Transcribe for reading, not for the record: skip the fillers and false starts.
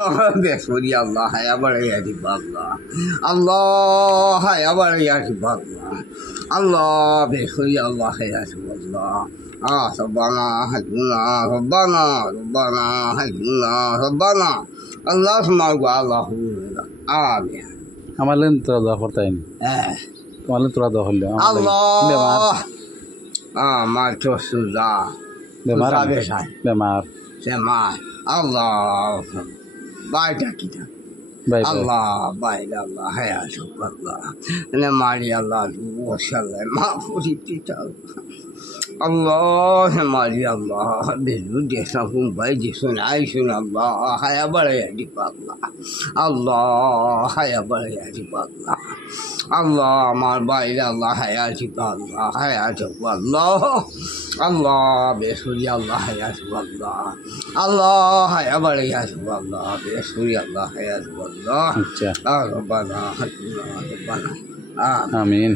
بسوري الله يا بڑے عجیب الله الله يا بڑے عجیب الله الله بسوري الله يا رسول الله ربنا حسبنا ربنا ربنا حسبنا ربنا الله سبحانه الله آمين আমার লেন তোরা দোয়া করতাইনি তোমার লেন তোরা দোয়া করলে الله ما توسوزا বেমার বেমার سمع الله بايدا كده বাই الله بايد الله يا شوف الله انا مالي الله ما شاء الله ما فريت الله مالي الله بزود يسنكم بايدسون عايشون الله يا بلا يهديك الله الله يا بلا يهديك الله الله ما بايد الله حياتك الله حياتك الله الله بسوري الله يا الله الله يا بلا يا الله بسوري الله يا الله আচ্ছা ربنا ربنا আমিন